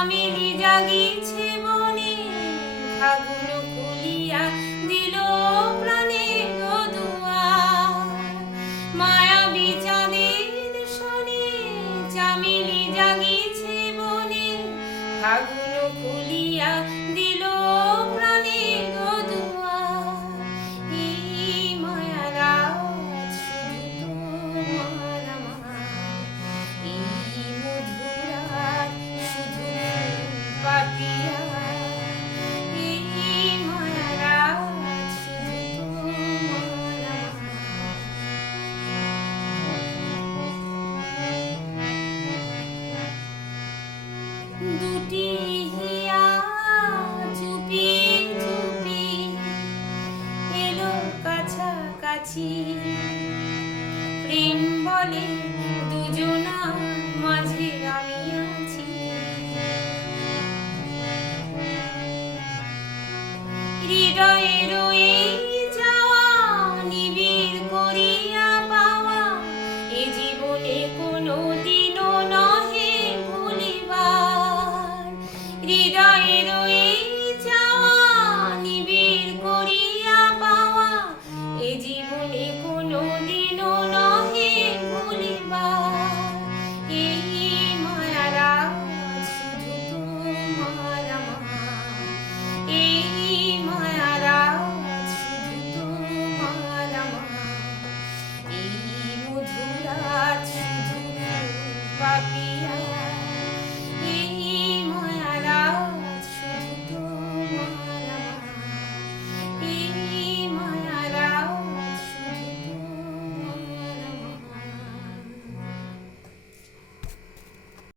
চামেলি জাগিছে বনে, ফাগুন খুলিয়া দিল প্রাণের দুয়ার। মায়াবী চাঁদের শোনে চামেলি জাগিছে বনে, ফাগুন খুলিয়া দিল প্রাণের দুয়ার। এই মায়ার আজ শুধু তোমার আমার, এই মধুর আজ শুধু পাপিয়া। এই মায়ার আজ শুধু তোমার আমার। দুটি হিয়া চুপি চুপি এলো কাছাকাছি, প্রেম বলে দুজনার মাঝে